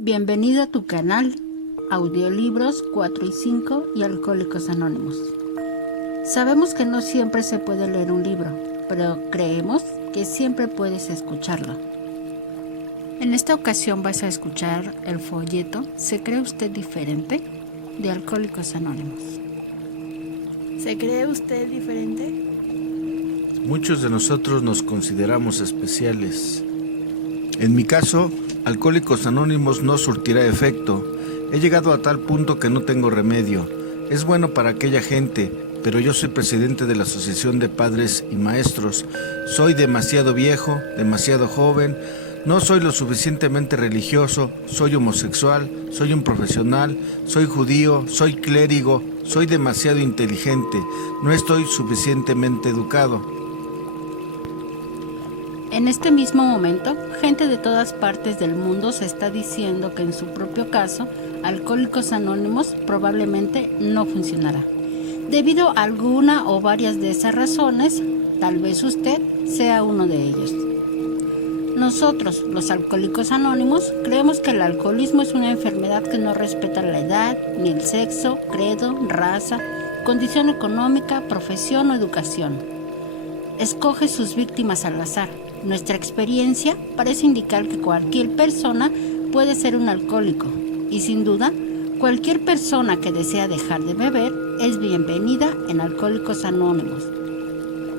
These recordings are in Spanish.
Bienvenido a tu canal, Audiolibros 4 y 5 y Alcohólicos Anónimos. Sabemos que no siempre se puede leer un libro, pero creemos que siempre puedes escucharlo. En esta ocasión vas a escuchar el folleto ¿Se cree usted diferente? De Alcohólicos Anónimos. ¿Se cree usted diferente? Muchos de nosotros nos consideramos especiales. En mi caso, Alcohólicos Anónimos no surtirá efecto. He llegado a tal punto que no tengo remedio. Es bueno para aquella gente, pero yo soy presidente de la Asociación de Padres y Maestros. Soy demasiado viejo, demasiado joven, no soy lo suficientemente religioso, soy homosexual, soy un profesional, soy judío, soy clérigo, soy demasiado inteligente, no estoy suficientemente educado. En este mismo momento, gente de todas partes del mundo se está diciendo que en su propio caso, Alcohólicos Anónimos probablemente no funcionará. Debido a alguna o varias de esas razones, tal vez usted sea uno de ellos. Nosotros, los Alcohólicos Anónimos, creemos que el alcoholismo es una enfermedad que no respeta la edad, ni el sexo, credo, raza, condición económica, profesión o educación. Escoge sus víctimas al azar. Nuestra experiencia parece indicar que cualquier persona puede ser un alcohólico y sin duda, cualquier persona que desea dejar de beber es bienvenida en Alcohólicos Anónimos.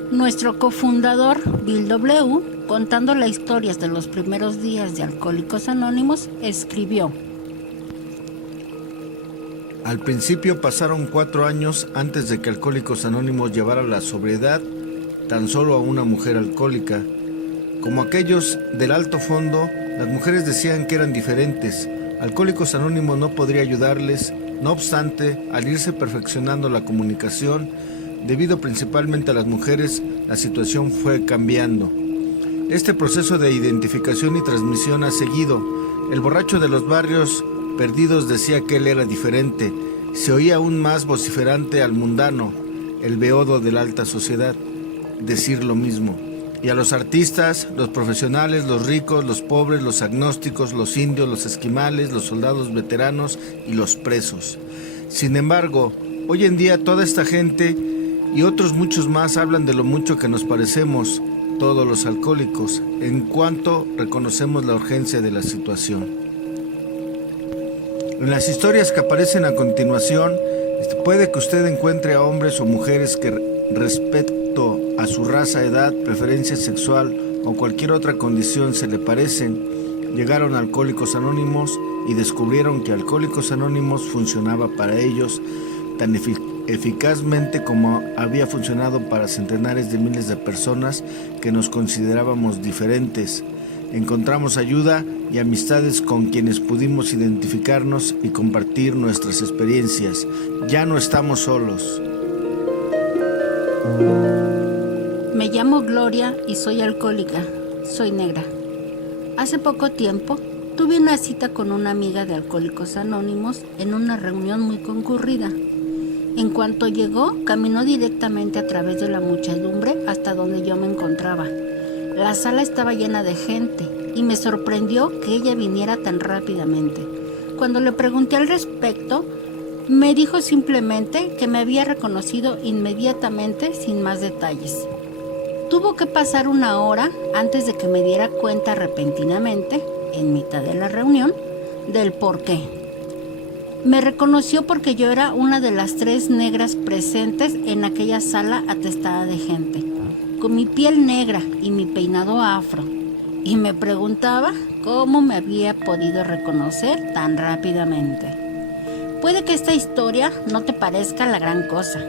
Nuestro cofundador, Bill W., contando las historias de los primeros días de Alcohólicos Anónimos, escribió: Al principio pasaron 4 años antes de que Alcohólicos Anónimos llevara la sobriedad tan solo a una mujer alcohólica. Como aquellos del alto fondo, las mujeres decían que eran diferentes. Alcohólicos Anónimos no podría ayudarles. No obstante, al irse perfeccionando la comunicación, debido principalmente a las mujeres, la situación fue cambiando. Este proceso de identificación y transmisión ha seguido. El borracho de los barrios perdidos decía que él era diferente. Se oía aún más vociferante al mundano, el beodo de la alta sociedad, decir lo mismo. Y a los artistas, los profesionales, los ricos, los pobres, los agnósticos, los indios, los esquimales, los soldados veteranos y los presos. Sin embargo, hoy en día toda esta gente y otros muchos más hablan de lo mucho que nos parecemos, todos los alcohólicos, en cuanto reconocemos la urgencia de la situación. En las historias que aparecen a continuación, puede que usted encuentre a hombres o mujeres que respecto a su raza, edad, preferencia sexual o cualquier otra condición se le parecen. Llegaron a Alcohólicos Anónimos y descubrieron que Alcohólicos Anónimos funcionaba para ellos tan eficazmente como había funcionado para centenares de miles de personas que nos considerábamos diferentes. Encontramos ayuda y amistades con quienes pudimos identificarnos y compartir nuestras experiencias. Ya no estamos solos. Me llamo Gloria y soy alcohólica. Soy negra. Hace poco tiempo tuve una cita con una amiga de Alcohólicos Anónimos en una reunión muy concurrida. En cuanto llegó, caminó directamente a través de la muchedumbre hasta donde yo me encontraba. La sala estaba llena de gente y me sorprendió que ella viniera tan rápidamente. Cuando le pregunté al respecto, me dijo simplemente que me había reconocido inmediatamente sin más detalles. Tuvo que pasar 1 hora antes de que me diera cuenta repentinamente, en mitad de la reunión, del por qué. Me reconoció porque yo era una de las 3 negras presentes en aquella sala atestada de gente, con mi piel negra y mi peinado afro, y me preguntaba cómo me había podido reconocer tan rápidamente. Puede que esta historia no te parezca la gran cosa,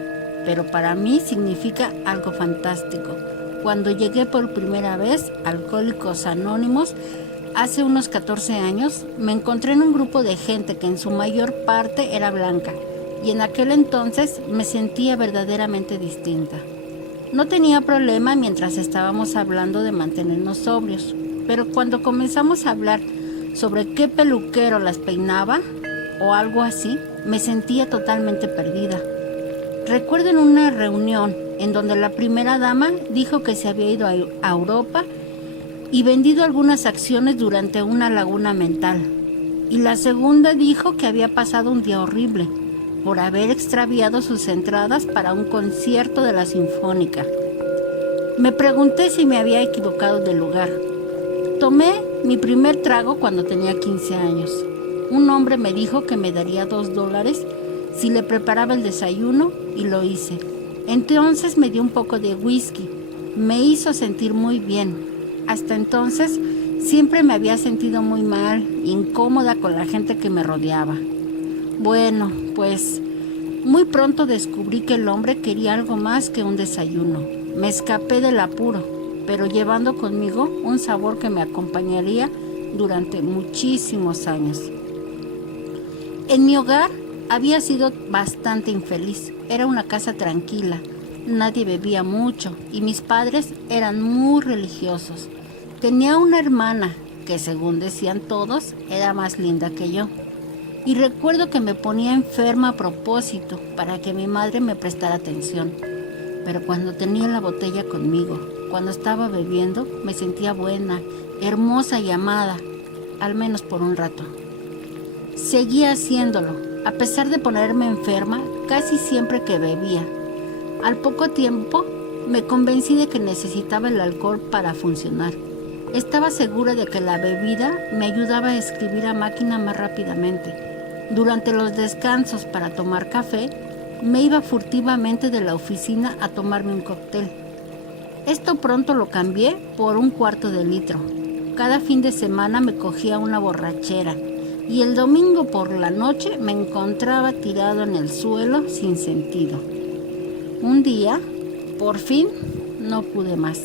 pero para mí significa algo fantástico. Cuando llegué por primera vez a Alcohólicos Anónimos, hace unos 14 años, me encontré en un grupo de gente que en su mayor parte era blanca, y en aquel entonces me sentía verdaderamente distinta. No tenía problema mientras estábamos hablando de mantenernos sobrios, pero cuando comenzamos a hablar sobre qué peluquero las peinaba, o algo así, me sentía totalmente perdida. Recuerdo en una reunión en donde la primera dama dijo que se había ido a Europa y vendido algunas acciones durante una laguna mental. y la segunda dijo que había pasado un día horrible por haber extraviado sus entradas para un concierto de la Sinfónica. Me pregunté si me había equivocado de lugar. Tomé mi primer trago cuando tenía 15 años. Un hombre me dijo que me daría $2 si le preparaba el desayuno y lo hice. Entonces me dio un poco de whisky. Me hizo sentir muy bien. Hasta entonces siempre me había sentido muy mal, incómoda con la gente que me rodeaba. Bueno, pues muy pronto descubrí que el hombre quería algo más que un desayuno. Me escapé del apuro, pero llevando conmigo un sabor que me acompañaría durante muchísimos años. En mi hogar había sido bastante infeliz. Era una casa tranquila, nadie bebía mucho y mis padres eran muy religiosos. Tenía una hermana que, según decían todos, era más linda que yo. Y recuerdo que me ponía enferma a propósito para que mi madre me prestara atención. Pero cuando tenía la botella conmigo, cuando estaba bebiendo, me sentía buena, hermosa y amada, al menos por un rato. Seguía haciéndolo, a pesar de ponerme enferma casi siempre que bebía. Al poco tiempo, me convencí de que necesitaba el alcohol para funcionar. Estaba segura de que la bebida me ayudaba a escribir a máquina más rápidamente. Durante los descansos para tomar café, me iba furtivamente de la oficina a tomarme un cóctel. Esto pronto lo cambié por un cuarto de litro. Cada fin de semana me cogía una borrachera y el domingo por la noche me encontraba tirado en el suelo sin sentido. Un día, por fin, no pude más.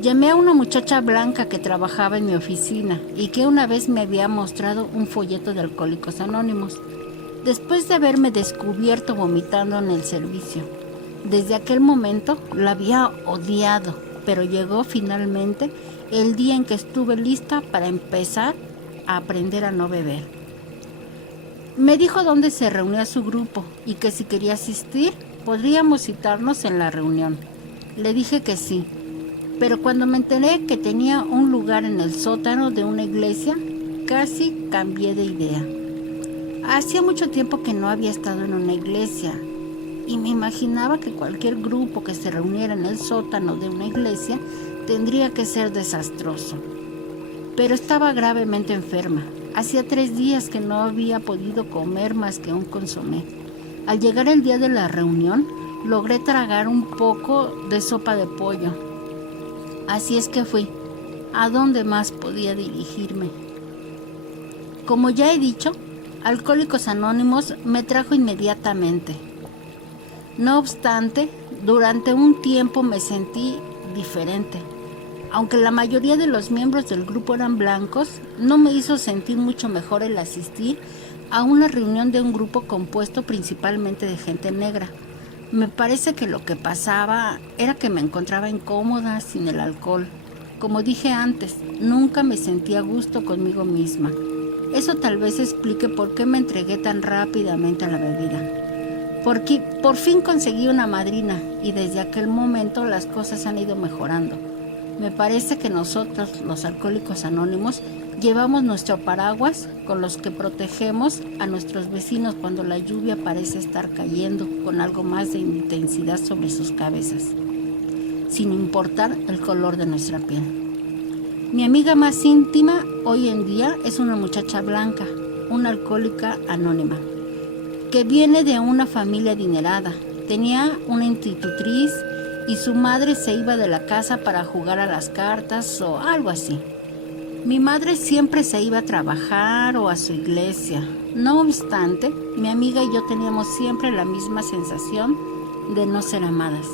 Llamé a una muchacha blanca que trabajaba en mi oficina y que una vez me había mostrado un folleto de Alcohólicos Anónimos, después de haberme descubierto vomitando en el servicio. Desde aquel momento la había odiado, pero llegó finalmente el día en que estuve lista para empezar a aprender a no beber. Me dijo dónde se reunía su grupo y que si quería asistir, podríamos citarnos en la reunión. Le dije que sí, pero cuando me enteré que tenía un lugar en el sótano de una iglesia, casi cambié de idea. Hacía mucho tiempo que no había estado en una iglesia y me imaginaba que cualquier grupo que se reuniera en el sótano de una iglesia tendría que ser desastroso. Pero estaba gravemente enferma. Hacía 3 días que no había podido comer más que un consomé. Al llegar el día de la reunión, logré tragar un poco de sopa de pollo. Así es que fui. ¿A dónde más podía dirigirme? Como ya he dicho, Alcohólicos Anónimos me trajo inmediatamente. No obstante, durante un tiempo me sentí diferente. Aunque la mayoría de los miembros del grupo eran blancos, no me hizo sentir mucho mejor el asistir a una reunión de un grupo compuesto principalmente de gente negra. Me parece que lo que pasaba era que me encontraba incómoda sin el alcohol. Como dije antes, nunca me sentía a gusto conmigo misma. Eso tal vez explique por qué me entregué tan rápidamente a la bebida. Porque por fin conseguí una madrina y desde aquel momento las cosas han ido mejorando. Me parece que nosotros, los Alcohólicos Anónimos, llevamos nuestro paraguas con los que protegemos a nuestros vecinos cuando la lluvia parece estar cayendo con algo más de intensidad sobre sus cabezas, sin importar el color de nuestra piel. Mi amiga más íntima hoy en día es una muchacha blanca, una alcohólica anónima, que viene de una familia adinerada. Tenía una institutriz y su madre se iba de la casa para jugar a las cartas o algo así. Mi madre siempre se iba a trabajar o a su iglesia. No obstante, mi amiga y yo teníamos siempre la misma sensación de no ser amadas.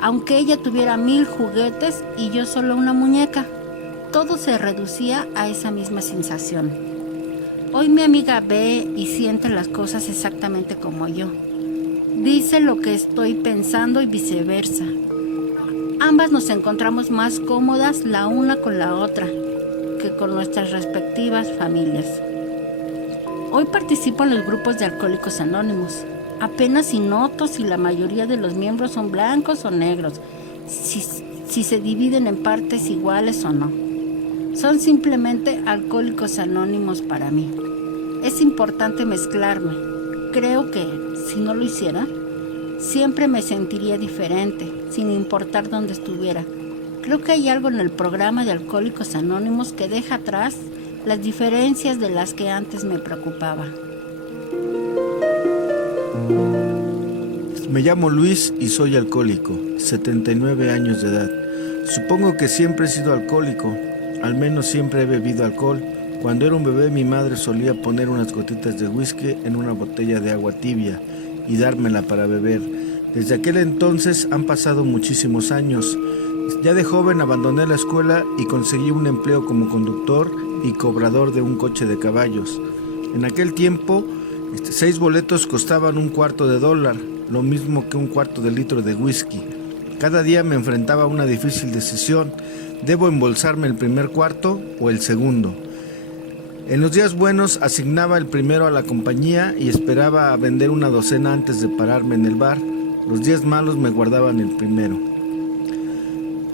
Aunque ella tuviera 1000 juguetes y yo solo una muñeca, todo se reducía a esa misma sensación. Hoy mi amiga ve y siente las cosas exactamente como yo. Dice lo que estoy pensando y viceversa. Ambas nos encontramos más cómodas la una con la otra que con nuestras respectivas familias. Hoy participo en los grupos de Alcohólicos Anónimos. Apenas si noto si la mayoría de los miembros son blancos o negros, si se dividen en partes iguales o no. Son simplemente Alcohólicos Anónimos para mí. Es importante mezclarme. Creo que, si no lo hiciera, siempre me sentiría diferente, sin importar dónde estuviera. Creo que hay algo en el programa de Alcohólicos Anónimos que deja atrás las diferencias de las que antes me preocupaba. Me llamo Luis y soy alcohólico, 79 años de edad. Supongo que siempre he sido alcohólico, al menos siempre he bebido alcohol. Cuando era un bebé mi madre solía poner unas gotitas de whisky en una botella de agua tibia y dármela para beber. Desde aquel entonces han pasado muchísimos años. Ya de joven abandoné la escuela y conseguí un empleo como conductor y cobrador de un coche de caballos. En aquel tiempo, 6 boletos costaban $0.25, lo mismo que 1/4 de litro de whisky. Cada día me enfrentaba a una difícil decisión. ¿Debo embolsarme el primer cuarto o el segundo? En los días buenos asignaba el primero a la compañía y esperaba a vender una docena antes de pararme en el bar. Los días malos me guardaban el primero.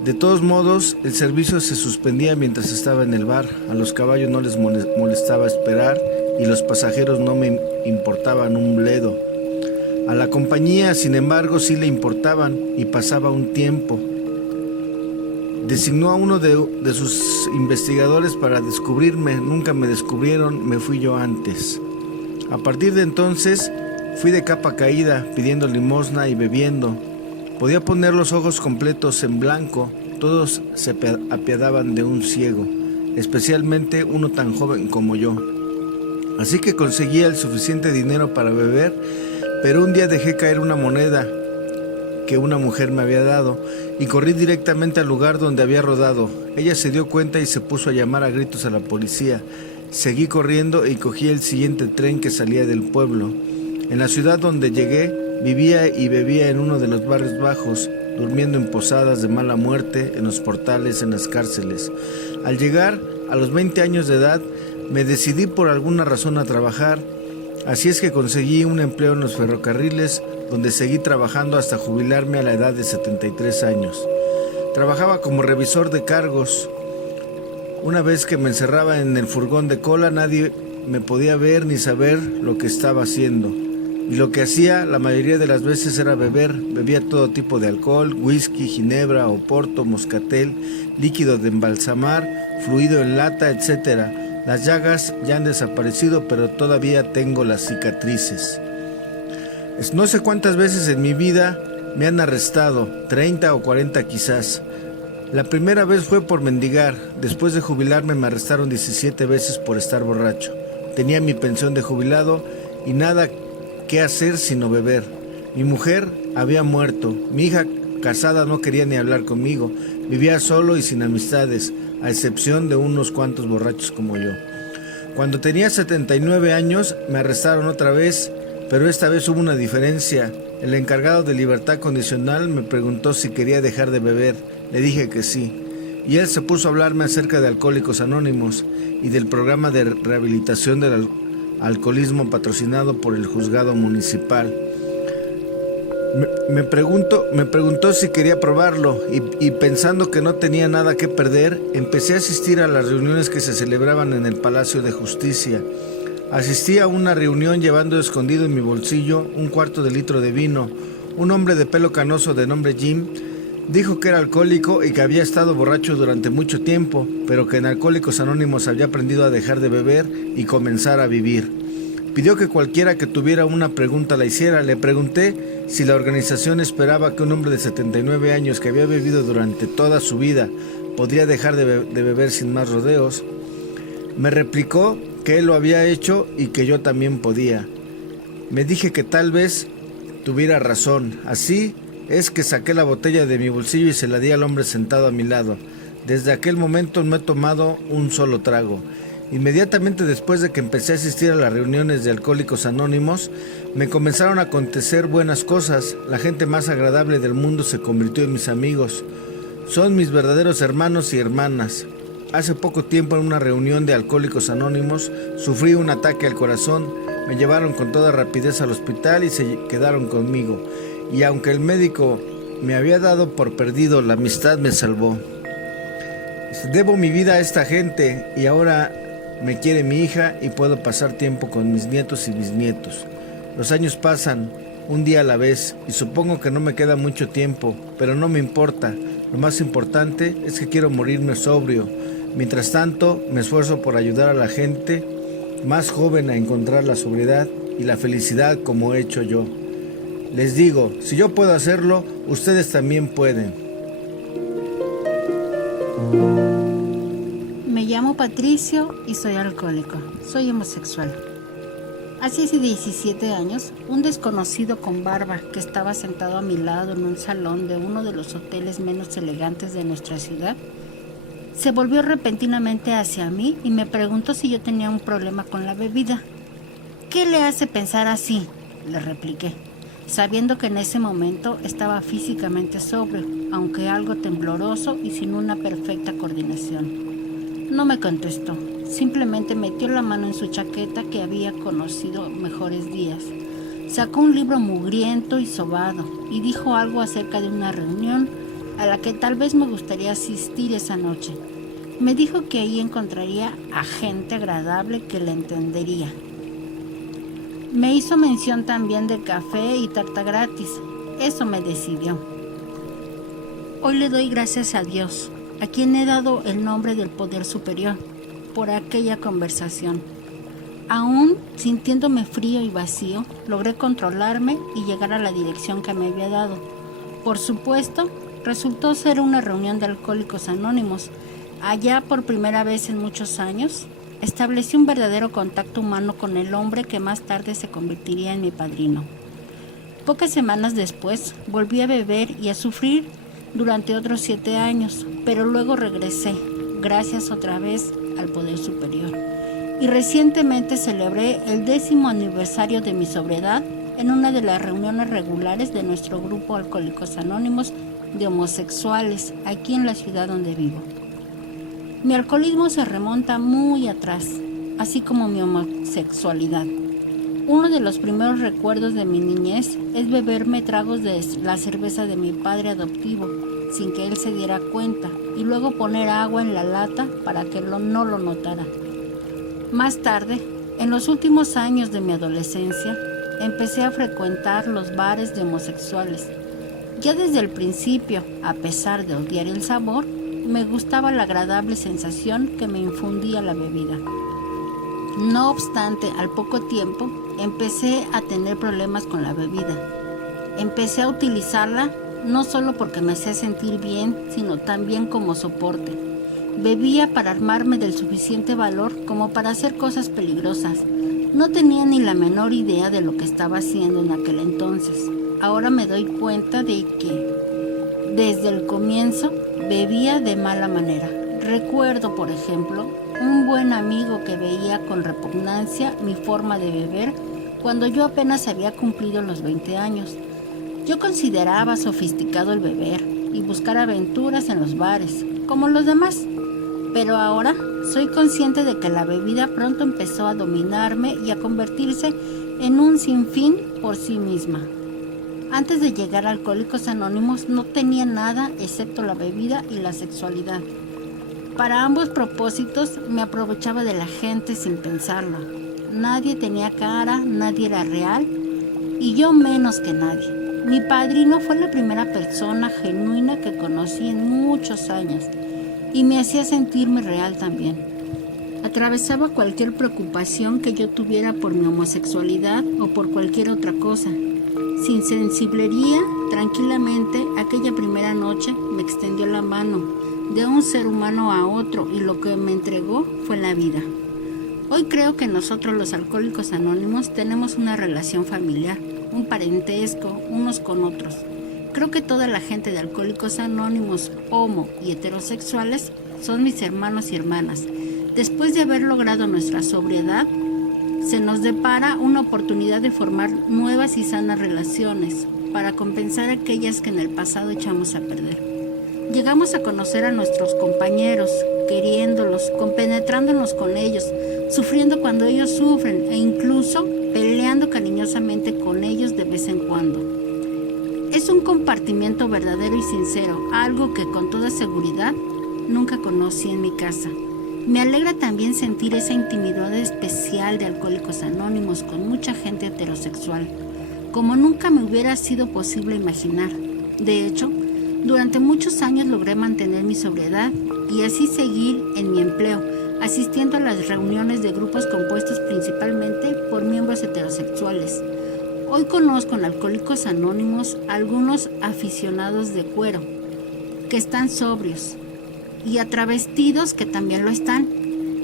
De todos modos, el servicio se suspendía mientras estaba en el bar. A los caballos no les molestaba esperar y los pasajeros no me importaban un bledo. A la compañía, sin embargo, sí le importaban y pasaba un tiempo. Designó a uno de sus investigadores para descubrirme. Nunca me descubrieron, me fui yo antes. A partir de entonces, fui de capa caída, pidiendo limosna y bebiendo. Podía poner los ojos completos en blanco. Todos se apiadaban de un ciego, especialmente uno tan joven como yo. Así que conseguía el suficiente dinero para beber, pero un día dejé caer una moneda que una mujer me había dado y corrí directamente al lugar donde había rodado. Ella se dio cuenta y se puso a llamar a gritos a la policía. Seguí corriendo y cogí el siguiente tren que salía del pueblo. En la ciudad donde llegué, vivía y bebía en uno de los barrios bajos, durmiendo en posadas de mala muerte, en los portales, en las cárceles. Al llegar a los 20 años de edad, me decidí por alguna razón a trabajar. Así es que conseguí un empleo en los ferrocarriles, donde seguí trabajando hasta jubilarme a la edad de 73 años. Trabajaba como revisor de cargos. Una vez que me encerraba en el furgón de cola, nadie me podía ver ni saber lo que estaba haciendo. Y lo que hacía la mayoría de las veces era beber. Bebía todo tipo de alcohol: whisky, ginebra, oporto, moscatel, líquido de embalsamar, fluido en lata, etc. Las llagas ya han desaparecido, pero todavía tengo las cicatrices. No sé cuántas veces en mi vida me han arrestado, 30 o 40 quizás. La primera vez fue por mendigar. Después de jubilarme me arrestaron 17 veces por estar borracho. Tenía mi pensión de jubilado y nada que hacer sino beber. Mi mujer había muerto. Mi hija casada no quería ni hablar conmigo. Vivía solo y sin amistades, a excepción de unos cuantos borrachos como yo. Cuando tenía 79 años me arrestaron otra vez, pero esta vez hubo una diferencia. El encargado de libertad condicional me preguntó si quería dejar de beber. Le dije que sí. Y él se puso a hablarme acerca de Alcohólicos Anónimos y del programa de rehabilitación del alcoholismo patrocinado por el juzgado municipal. Me preguntó si quería probarlo y pensando que no tenía nada que perder, empecé a asistir a las reuniones que se celebraban en el Palacio de Justicia. Asistí a una reunión llevando escondido en mi bolsillo 1/4 de litro de vino. Un hombre de pelo canoso de nombre Jim dijo que era alcohólico y que había estado borracho durante mucho tiempo, pero que en Alcohólicos Anónimos había aprendido a dejar de beber y comenzar a vivir. Pidió que cualquiera que tuviera una pregunta la hiciera. Le pregunté si la organización esperaba que un hombre de 79 años que había bebido durante toda su vida podría dejar de beber sin más rodeos. Me replicó que él lo había hecho y que yo también podía. Me dije que tal vez tuviera razón. Así es que saqué la botella de mi bolsillo y se la di al hombre sentado a mi lado. Desde aquel momento no he tomado un solo trago. Inmediatamente después de que empecé a asistir a las reuniones de Alcohólicos Anónimos, me comenzaron a acontecer buenas cosas. La gente más agradable del mundo se convirtió en mis amigos. Son mis verdaderos hermanos y hermanas. Hace poco tiempo, en una reunión de Alcohólicos Anónimos, sufrí un ataque al corazón. Me llevaron con toda rapidez al hospital y se quedaron conmigo. Y aunque el médico me había dado por perdido, la amistad me salvó. Debo mi vida a esta gente y ahora me quiere mi hija y puedo pasar tiempo con mis nietos y bisnietos. Los años pasan, un día a la vez, y supongo que no me queda mucho tiempo, pero no me importa. Lo más importante es que quiero morirme sobrio. Mientras tanto, me esfuerzo por ayudar a la gente más joven a encontrar la sobriedad y la felicidad como he hecho yo. Les digo, si yo puedo hacerlo, ustedes también pueden. Me llamo Patricio y soy alcohólico. Soy homosexual. Hace 17 años, un desconocido con barba que estaba sentado a mi lado en un salón de uno de los hoteles menos elegantes de nuestra ciudad, se volvió repentinamente hacia mí y me preguntó si yo tenía un problema con la bebida. ¿Qué le hace pensar así?, le repliqué, sabiendo que en ese momento estaba físicamente sobrio, aunque algo tembloroso y sin una perfecta coordinación. No me contestó, simplemente metió la mano en su chaqueta que había conocido mejores días. Sacó un libro mugriento y sobado y dijo algo acerca de una reunión a la que tal vez me gustaría asistir esa noche. Me dijo que ahí encontraría a gente agradable que le entendería. Me hizo mención también de café y tarta gratis. Eso me decidió. Hoy le doy gracias a Dios, a quien he dado el nombre del poder superior, por aquella conversación. Aún sintiéndome frío y vacío, logré controlarme y llegar a la dirección que me había dado. Por supuesto, resultó ser una reunión de Alcohólicos Anónimos. Allá, por primera vez en muchos años, establecí un verdadero contacto humano con el hombre que más tarde se convertiría en mi padrino. Pocas semanas después, volví a beber y a sufrir durante otros 7 años, pero luego regresé, gracias otra vez al poder superior. Y recientemente celebré el 10º aniversario de mi sobriedad en una de las reuniones regulares de nuestro grupo Alcohólicos Anónimos de homosexuales aquí en la ciudad donde vivo. Mi alcoholismo se remonta muy atrás, así como mi homosexualidad. Uno de los primeros recuerdos de mi niñez es beberme tragos de la cerveza de mi padre adoptivo, sin que él se diera cuenta, y luego poner agua en la lata para que no lo notara. Más tarde, en los últimos años de mi adolescencia, empecé a frecuentar los bares de homosexuales. Ya desde el principio, a pesar de odiar el sabor, me gustaba la agradable sensación que me infundía la bebida. No obstante, al poco tiempo, empecé a tener problemas con la bebida. Empecé a utilizarla no solo porque me hacía sentir bien, sino también como soporte. Bebía para armarme del suficiente valor como para hacer cosas peligrosas. No tenía ni la menor idea de lo que estaba haciendo en aquel entonces. Ahora me doy cuenta de que, desde el comienzo, bebía de mala manera. Recuerdo, por ejemplo, un buen amigo que veía con repugnancia mi forma de beber cuando yo apenas había cumplido los 20 años. Yo consideraba sofisticado el beber y buscar aventuras en los bares, como los demás. Pero ahora soy consciente de que la bebida pronto empezó a dominarme y a convertirse en un sinfín por sí misma. Antes de llegar a Alcohólicos Anónimos no tenía nada excepto la bebida y la sexualidad. Para ambos propósitos me aprovechaba de la gente sin pensarlo. Nadie tenía cara, nadie era real y yo menos que nadie. Mi padrino fue la primera persona genuina que conocí en muchos años y me hacía sentirme real también. Atravesaba cualquier preocupación que yo tuviera por mi homosexualidad o por cualquier otra cosa. Sin sensiblería, tranquilamente, aquella primera noche me extendió la mano de un ser humano a otro y lo que me entregó fue la vida. Hoy creo que nosotros los Alcohólicos Anónimos tenemos una relación familiar, un parentesco unos con otros. Creo que toda la gente de Alcohólicos Anónimos, homo y heterosexuales son mis hermanos y hermanas. Después de haber logrado nuestra sobriedad, se nos depara una oportunidad de formar nuevas y sanas relaciones para compensar aquellas que en el pasado echamos a perder. Llegamos a conocer a nuestros compañeros, queriéndolos, compenetrándonos con ellos, sufriendo cuando ellos sufren e incluso peleando cariñosamente con ellos de vez en cuando. Es un compartimiento verdadero y sincero, algo que con toda seguridad nunca conocí en mi casa. Me alegra también sentir esa intimidad especial de Alcohólicos Anónimos con mucha gente heterosexual, como nunca me hubiera sido posible imaginar. De hecho, durante muchos años logré mantener mi sobriedad y así seguir en mi empleo, asistiendo a las reuniones de grupos compuestos principalmente por miembros heterosexuales. Hoy conozco en Alcohólicos Anónimos a algunos aficionados de cuero, que están sobrios, y a travestidos que también lo están,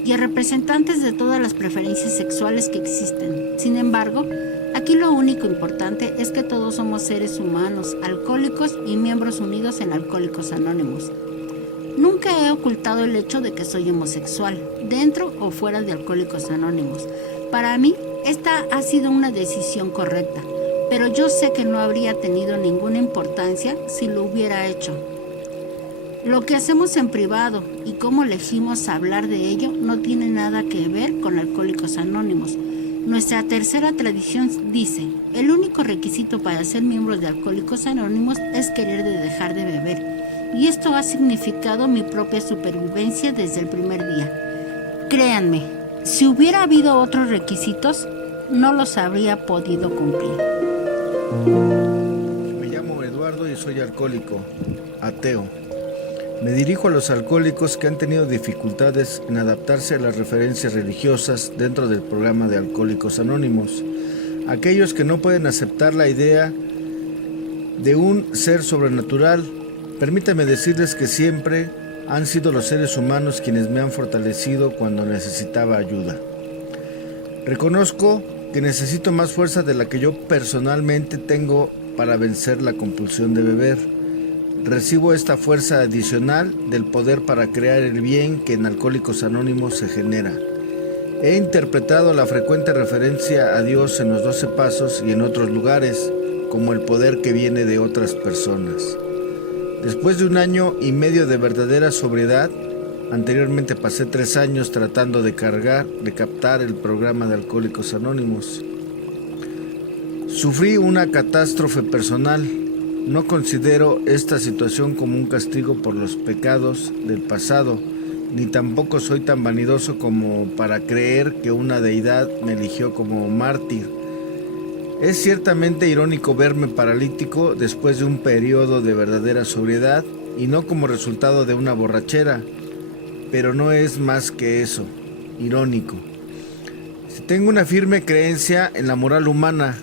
y a representantes de todas las preferencias sexuales que existen. Sin embargo, aquí lo único importante es que todos somos seres humanos, alcohólicos y miembros unidos en Alcohólicos Anónimos. Nunca he ocultado el hecho de que soy homosexual, dentro o fuera de Alcohólicos Anónimos. Para mí, esta ha sido una decisión correcta, pero yo sé que no habría tenido ninguna importancia si lo hubiera hecho. Lo que hacemos en privado y cómo elegimos hablar de ello no tiene nada que ver con Alcohólicos Anónimos. Nuestra tercera tradición dice, el único requisito para ser miembros de Alcohólicos Anónimos es querer dejar de beber. Y esto ha significado mi propia supervivencia desde el primer día. Créanme, si hubiera habido otros requisitos, no los habría podido cumplir. Me llamo Eduardo y soy alcohólico, ateo. Me dirijo a los alcohólicos que han tenido dificultades en adaptarse a las referencias religiosas dentro del programa de Alcohólicos Anónimos. Aquellos que no pueden aceptar la idea de un ser sobrenatural. Permítanme decirles que siempre han sido los seres humanos quienes me han fortalecido cuando necesitaba ayuda. Reconozco que necesito más fuerza de la que yo personalmente tengo para vencer la compulsión de beber. Recibo esta fuerza adicional del poder para crear el bien que en Alcohólicos Anónimos se genera. He interpretado la frecuente referencia a Dios en los 12 pasos y en otros lugares como el poder que viene de otras personas. Después de 1 año y medio de verdadera sobriedad, anteriormente pasé 3 años tratando de captar el programa de Alcohólicos Anónimos. Sufrí una catástrofe personal. No considero esta situación como un castigo por los pecados del pasado, ni tampoco soy tan vanidoso como para creer que una deidad me eligió como mártir. Es ciertamente irónico verme paralítico después de un periodo de verdadera sobriedad y no como resultado de una borrachera, pero no es más que eso, irónico. Tengo una firme creencia en la moral humana.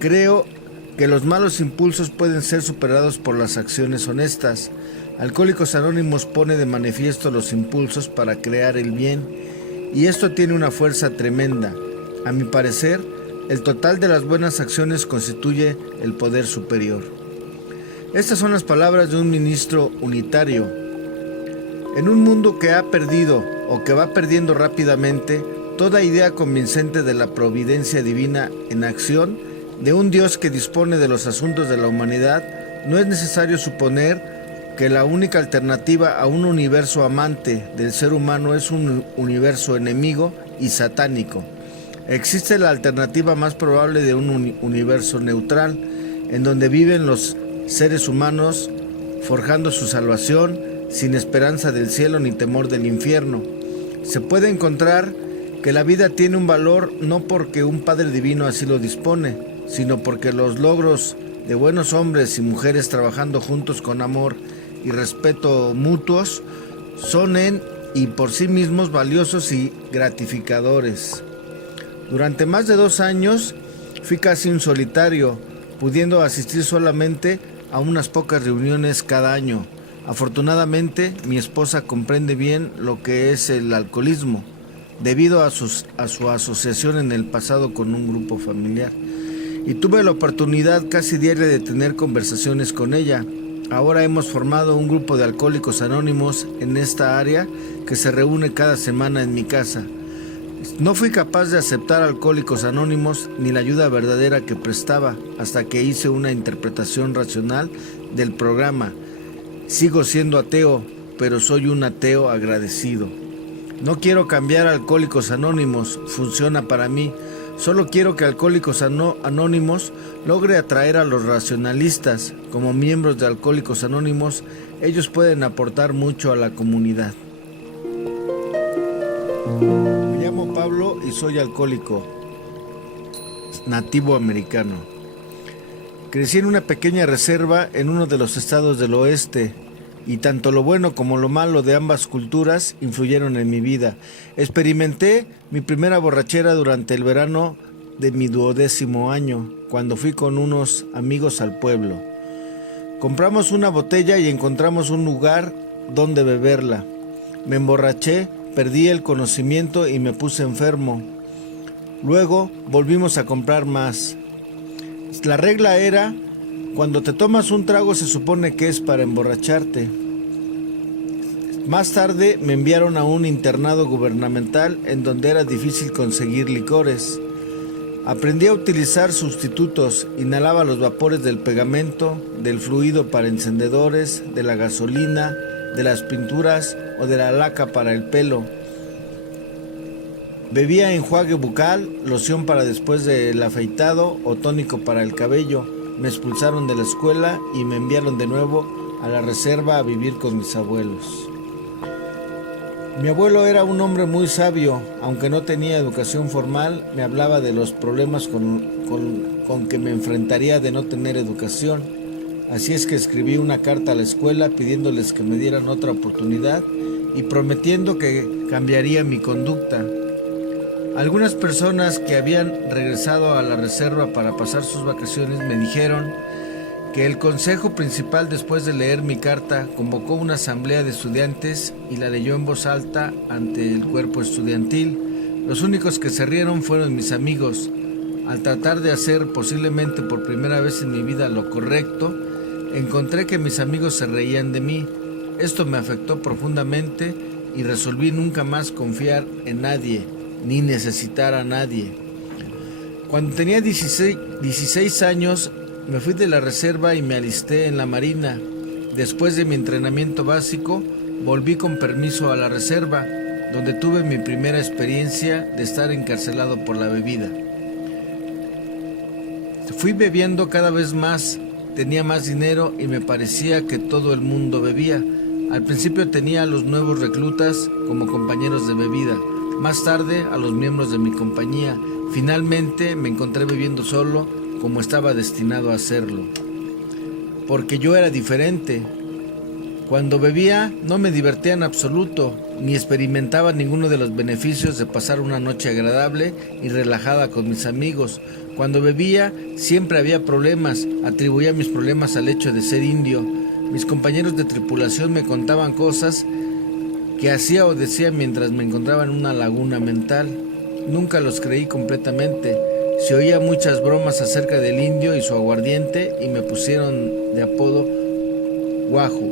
Creo que los malos impulsos pueden ser superados por las acciones honestas. Alcohólicos Anónimos pone de manifiesto los impulsos para crear el bien, y esto tiene una fuerza tremenda. A mi parecer, el total de las buenas acciones constituye el poder superior. Estas son las palabras de un ministro unitario. En un mundo que ha perdido o que va perdiendo rápidamente toda idea convincente de la providencia divina en acción, de un Dios que dispone de los asuntos de la humanidad, no es necesario suponer que la única alternativa a un universo amante del ser humano es un universo enemigo y satánico. Existe la alternativa más probable de un universo neutral, en donde viven los seres humanos forjando su salvación, sin esperanza del cielo ni temor del infierno. Se puede encontrar que la vida tiene un valor no porque un Padre Divino así lo dispone, sino porque los logros de buenos hombres y mujeres trabajando juntos con amor y respeto mutuos son en y por sí mismos valiosos y gratificadores. Durante más de 2 años fui casi un solitario, pudiendo asistir solamente a unas pocas reuniones cada año. Afortunadamente, mi esposa comprende bien lo que es el alcoholismo, debido a su asociación en el pasado con un grupo familiar. Y tuve la oportunidad casi diaria de tener conversaciones con ella. Ahora hemos formado un grupo de Alcohólicos Anónimos en esta área que se reúne cada semana en mi casa. No fui capaz de aceptar Alcohólicos Anónimos ni la ayuda verdadera que prestaba hasta que hice una interpretación racional del programa. Sigo siendo ateo, pero soy un ateo agradecido. No quiero cambiar a Alcohólicos Anónimos, funciona para mí. Solo quiero que Alcohólicos Anónimos logre atraer a los racionalistas. Como miembros de Alcohólicos Anónimos, ellos pueden aportar mucho a la comunidad. Me llamo Pablo y soy alcohólico, nativo americano. Crecí en una pequeña reserva en uno de los estados del oeste, y tanto lo bueno como lo malo de ambas culturas influyeron en mi vida. Experimenté mi primera borrachera durante el verano de mi 12º año, cuando fui con unos amigos al pueblo. Compramos una botella y encontramos un lugar donde beberla. Me emborraché, perdí el conocimiento y me puse enfermo. Luego volvimos a comprar más. La regla era: cuando te tomas un trago se supone que es para emborracharte. Más tarde me enviaron a un internado gubernamental en donde era difícil conseguir licores. Aprendí a utilizar sustitutos, inhalaba los vapores del pegamento, del fluido para encendedores, de la gasolina, de las pinturas o de la laca para el pelo. Bebía enjuague bucal, loción para después del afeitado o tónico para el cabello. Me expulsaron de la escuela y me enviaron de nuevo a la reserva a vivir con mis abuelos. Mi abuelo era un hombre muy sabio, aunque no tenía educación formal. Me hablaba de los problemas con que me enfrentaría de no tener educación. Así es que escribí una carta a la escuela pidiéndoles que me dieran otra oportunidad y prometiendo que cambiaría mi conducta. Algunas personas que habían regresado a la reserva para pasar sus vacaciones me dijeron que el consejo principal, después de leer mi carta, convocó una asamblea de estudiantes y la leyó en voz alta ante el cuerpo estudiantil. Los únicos que se rieron fueron mis amigos. Al tratar de hacer posiblemente por primera vez en mi vida lo correcto, encontré que mis amigos se reían de mí. Esto me afectó profundamente y resolví nunca más confiar en nadie, ni necesitar a nadie. Cuando tenía 16 años, me fui de la reserva y me alisté en la marina. Después de mi entrenamiento básico, volví con permiso a la reserva, donde tuve mi primera experiencia de estar encarcelado por la bebida. Fui bebiendo cada vez más, tenía más dinero y me parecía que todo el mundo bebía. Al principio tenía a los nuevos reclutas como compañeros de bebida, más tarde a los miembros de mi compañía. Finalmente me encontré bebiendo solo, como estaba destinado a hacerlo, porque yo era diferente. Cuando bebía no me divertía en absoluto, ni experimentaba ninguno de los beneficios de pasar una noche agradable y relajada con mis amigos. Cuando bebía siempre había problemas, atribuía mis problemas al hecho de ser indio. Mis compañeros de tripulación me contaban cosas que hacía o decía mientras me encontraba en una laguna mental. Nunca los creí completamente. Se oía muchas bromas acerca del indio y su aguardiente y me pusieron de apodo Guajo.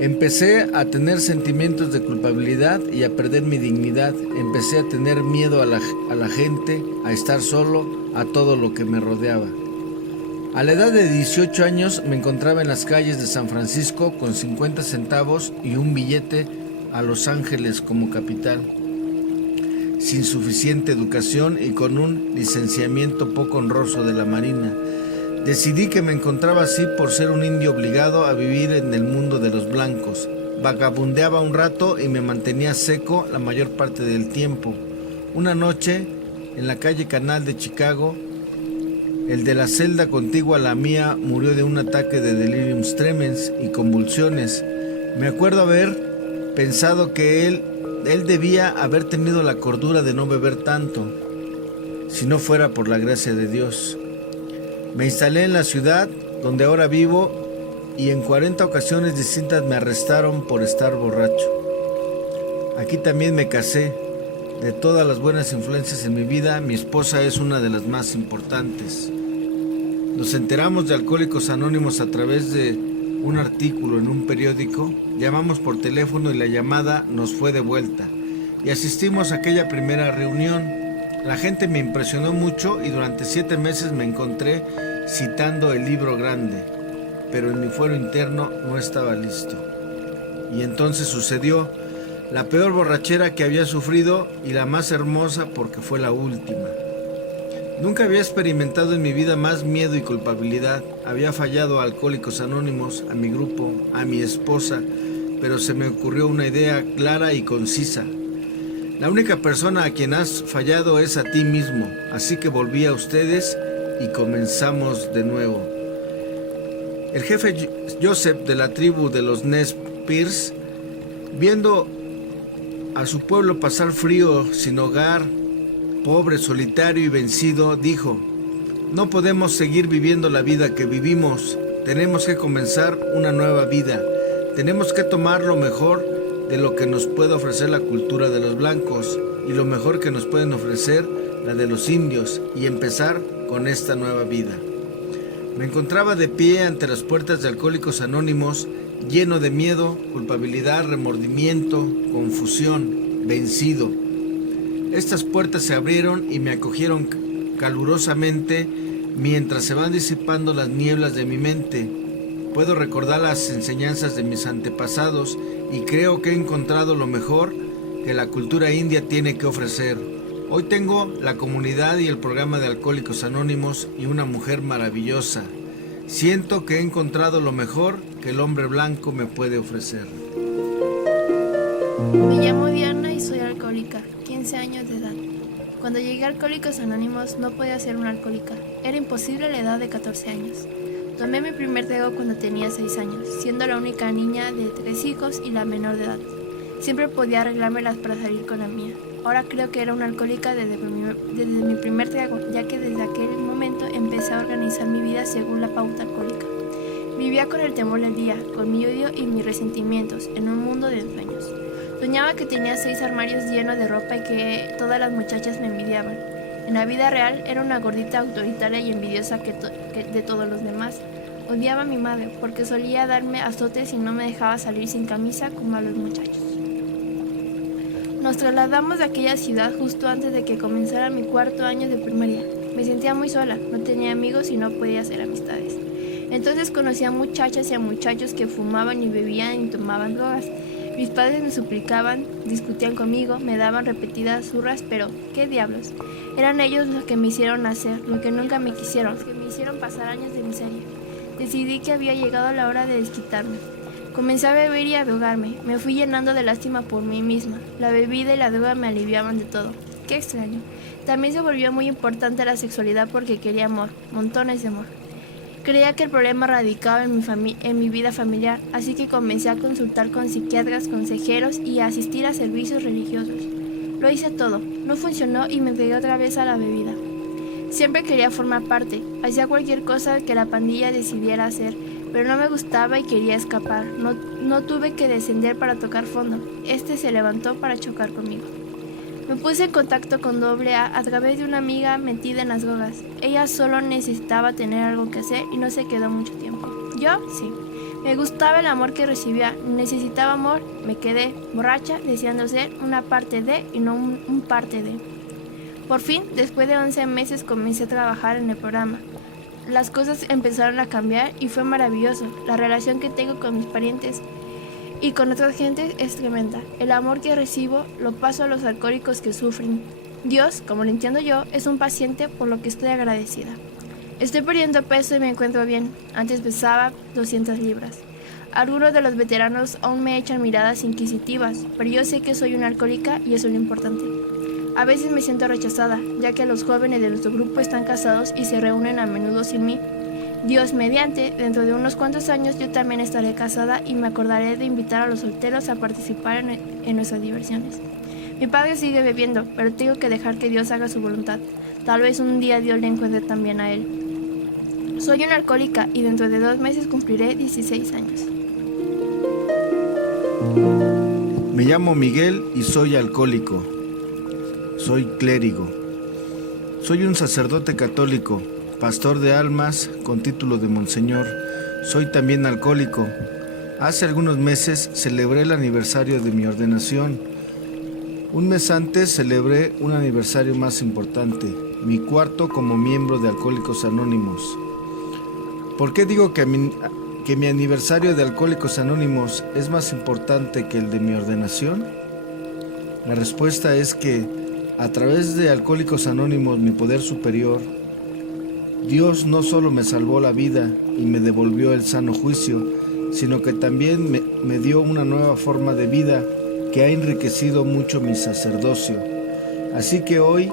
Empecé a tener sentimientos de culpabilidad y a perder mi dignidad. Empecé a tener miedo a la gente, a estar solo, a todo lo que me rodeaba. A la edad de 18 años me encontraba en las calles de San Francisco con 50 centavos y un billete a Los Ángeles como capital, sin suficiente educación y con un licenciamiento poco honroso de la Marina. Decidí que me encontraba así por ser un indio obligado a vivir en el mundo de los blancos. Vagabundeaba un rato y me mantenía seco la mayor parte del tiempo. Una noche, en la calle Canal de Chicago, el de la celda contigua a la mía murió de un ataque de delirium tremens y convulsiones. Me acuerdo haber pensado que él debía haber tenido la cordura de no beber tanto, si no fuera por la gracia de Dios. Me instalé en la ciudad donde ahora vivo y en 40 ocasiones distintas me arrestaron por estar borracho. Aquí también me casé. De todas las buenas influencias en mi vida, mi esposa es una de las más importantes. Nos enteramos de Alcohólicos Anónimos a través de un artículo en un periódico. Llamamos por teléfono y la llamada nos fue devuelta. Y asistimos a aquella primera reunión. La gente me impresionó mucho y durante 7 meses me encontré citando el libro grande, pero en mi fuero interno no estaba listo. Y entonces sucedió la peor borrachera que había sufrido y la más hermosa porque fue la última. Nunca había experimentado en mi vida más miedo y culpabilidad. Había fallado a Alcohólicos Anónimos, a mi grupo, a mi esposa, pero se me ocurrió una idea clara y concisa. La única persona a quien has fallado es a ti mismo, así que volví a ustedes y comenzamos de nuevo. El jefe Joseph de la tribu de los Nez Perce, viendo a su pueblo pasar frío, sin hogar, pobre, solitario y vencido, dijo: no podemos seguir viviendo la vida que vivimos, tenemos que comenzar una nueva vida, tenemos que tomar lo mejor de lo que nos puede ofrecer la cultura de los blancos y lo mejor que nos pueden ofrecer la de los indios y empezar con esta nueva vida. Me encontraba de pie ante las puertas de Alcohólicos Anónimos, lleno de miedo, culpabilidad, remordimiento, confusión, vencido. Estas puertas se abrieron y me acogieron calurosamente mientras se van disipando las nieblas de mi mente. Puedo recordar las enseñanzas de mis antepasados y creo que he encontrado lo mejor que la cultura india tiene que ofrecer. Hoy tengo la comunidad y el programa de Alcohólicos Anónimos y una mujer maravillosa. Siento que he encontrado lo mejor que el hombre blanco me puede ofrecer. Me llamo Diana y soy alcohólica, 15 años de edad. Cuando llegué a Alcohólicos Anónimos no podía ser una alcohólica, era imposible a la edad de 14 años. Tomé mi primer trago cuando tenía 6 años, siendo la única niña de 3 hijos y la menor de edad. Siempre podía arreglármelas para salir con la mía. Ahora creo que era una alcohólica desde mi primer trago, ya que desde aquel momento empecé a organizar mi vida según la pauta alcohólica. Vivía con el temor del día, con mi odio y mis resentimientos, en un mundo de ensueños. Soñaba que tenía 6 armarios llenos de ropa y que todas las muchachas me envidiaban. En la vida real era una gordita autoritaria y envidiosa de todos los demás. Odiaba a mi madre porque solía darme azotes y no me dejaba salir sin camisa como a los muchachos. Nos trasladamos de aquella ciudad justo antes de que comenzara mi 4º año de primaria. Me sentía muy sola, no tenía amigos y no podía hacer amistades. Entonces conocí a muchachas y a muchachos que fumaban y bebían y tomaban drogas. Mis padres me suplicaban, discutían conmigo, me daban repetidas zurras, pero ¿qué diablos? Eran ellos los que me hicieron nacer, los que nunca me quisieron, los que me hicieron pasar años de miseria. Decidí que había llegado la hora de desquitarme. Comencé a beber y a drogarme. Me fui llenando de lástima por mí misma. La bebida y la droga me aliviaban de todo. Qué extraño. También se volvió muy importante la sexualidad porque quería amor, montones de amor. Creía que el problema radicaba en mi vida familiar, así que comencé a consultar con psiquiatras, consejeros y a asistir a servicios religiosos. Lo hice todo, no funcionó y me pegué otra vez a la bebida. Siempre quería formar parte, hacía cualquier cosa que la pandilla decidiera hacer, pero no me gustaba y quería escapar. No tuve que descender para tocar fondo, se levantó para chocar conmigo. Me puse en contacto con AA a través de una amiga metida en las drogas. Ella solo necesitaba tener algo que hacer y no se quedó mucho tiempo. Yo, sí. Me gustaba el amor que recibía, necesitaba amor, me quedé borracha deseando ser una parte de y no un parte de. Por fin, después de 11 meses comencé a trabajar en el programa. Las cosas empezaron a cambiar y fue maravilloso. La relación que tengo con mis parientes y con otras gentes es tremenda. El amor que recibo lo paso a los alcohólicos que sufren. Dios, como lo entiendo yo, es un paciente por lo que estoy agradecida. Estoy perdiendo peso y me encuentro bien. Antes pesaba 200 libras. Algunos de los veteranos aún me echan miradas inquisitivas, pero yo sé que soy una alcohólica y eso es lo importante. A veces me siento rechazada, ya que los jóvenes de nuestro grupo están casados y se reúnen a menudo sin mí. Dios mediante, dentro de unos cuantos años yo también estaré casada y me acordaré de invitar a los solteros a participar en nuestras diversiones. Mi padre sigue bebiendo, pero tengo que dejar que Dios haga su voluntad. Tal vez un día Dios le encuentre también a él. Soy una alcohólica y dentro de 2 meses cumpliré 16 años. Me llamo Miguel y soy alcohólico. Soy clérigo. Soy un sacerdote católico, pastor de almas con título de monseñor. Soy también alcohólico. Hace algunos meses celebré el aniversario de mi ordenación. Un mes antes celebré un aniversario más importante, mi 4º como miembro de Alcohólicos Anónimos. ¿Por qué digo que mi aniversario de Alcohólicos Anónimos es más importante que el de mi ordenación? La respuesta es que a través de Alcohólicos Anónimos, mi poder superior, Dios no solo me salvó la vida y me devolvió el sano juicio, sino que también me dio una nueva forma de vida que ha enriquecido mucho mi sacerdocio. Así que hoy,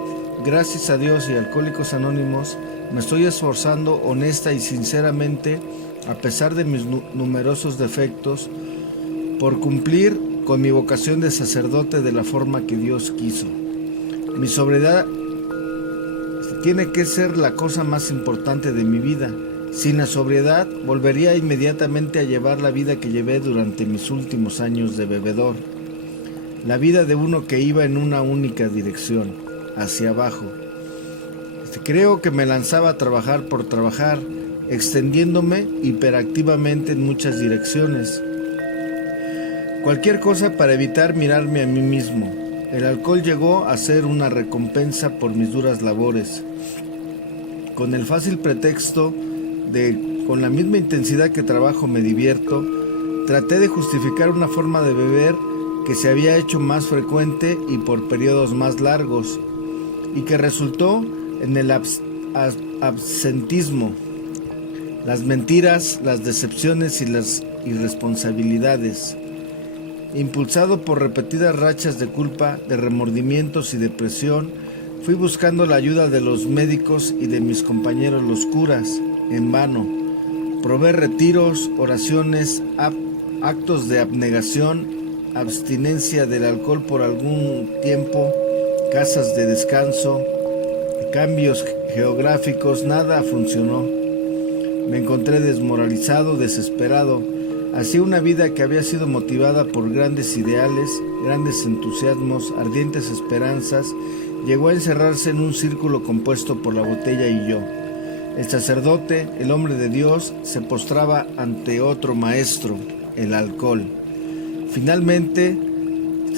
gracias a Dios y a Alcohólicos Anónimos, me estoy esforzando honesta y sinceramente, a pesar de mis numerosos defectos, por cumplir con mi vocación de sacerdote de la forma que Dios quiso. Mi sobriedad tiene que ser la cosa más importante de mi vida. Sin la sobriedad, volvería inmediatamente a llevar la vida que llevé durante mis últimos años de bebedor. La vida de uno que iba en una única dirección, hacia abajo. Creo que me lanzaba a trabajar por trabajar, extendiéndome hiperactivamente en muchas direcciones. Cualquier cosa para evitar mirarme a mí mismo. El alcohol llegó a ser una recompensa por mis duras labores. Con el fácil pretexto de, con la misma intensidad que trabajo, me divierto, traté de justificar una forma de beber que se había hecho más frecuente y por periodos más largos, y que resultó en el absentismo, las mentiras, las decepciones y las irresponsabilidades. Impulsado por repetidas rachas de culpa, de remordimientos y depresión, fui buscando la ayuda de los médicos y de mis compañeros los curas, en vano. Probé retiros, oraciones, actos de abnegación, abstinencia del alcohol por algún tiempo, casas de descanso, cambios geográficos, nada funcionó. Me encontré desmoralizado, desesperado. Hacía una vida que había sido motivada por grandes ideales, grandes entusiasmos, ardientes esperanzas, llegó a encerrarse en un círculo compuesto por la botella y yo. El sacerdote, el hombre de Dios, se postraba ante otro maestro, el alcohol. Finalmente,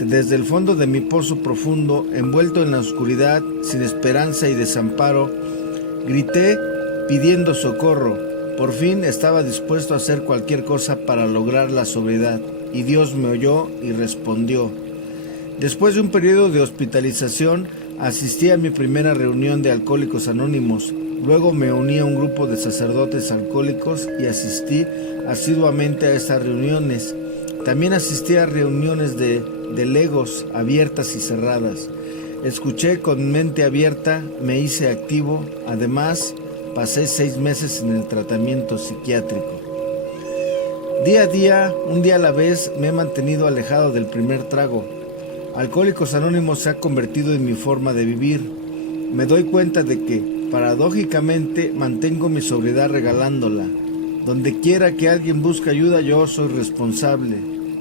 desde el fondo de mi pozo profundo, envuelto en la oscuridad, sin esperanza y desamparo, grité pidiendo socorro. Por fin estaba dispuesto a hacer cualquier cosa para lograr la sobriedad, y Dios me oyó y respondió. Después de un periodo de hospitalización, asistí a mi primera reunión de Alcohólicos Anónimos. Luego me uní a un grupo de sacerdotes alcohólicos y asistí asiduamente a esas reuniones. También asistí a reuniones de legos abiertas y cerradas. Escuché con mente abierta, me hice activo. Además, pasé 6 meses en el tratamiento psiquiátrico. Día a día, un día a la vez, me he mantenido alejado del primer trago. Alcohólicos Anónimos se ha convertido en mi forma de vivir. Me doy cuenta de que, paradójicamente, mantengo mi sobriedad regalándola. Donde quiera que alguien busque ayuda, yo soy responsable.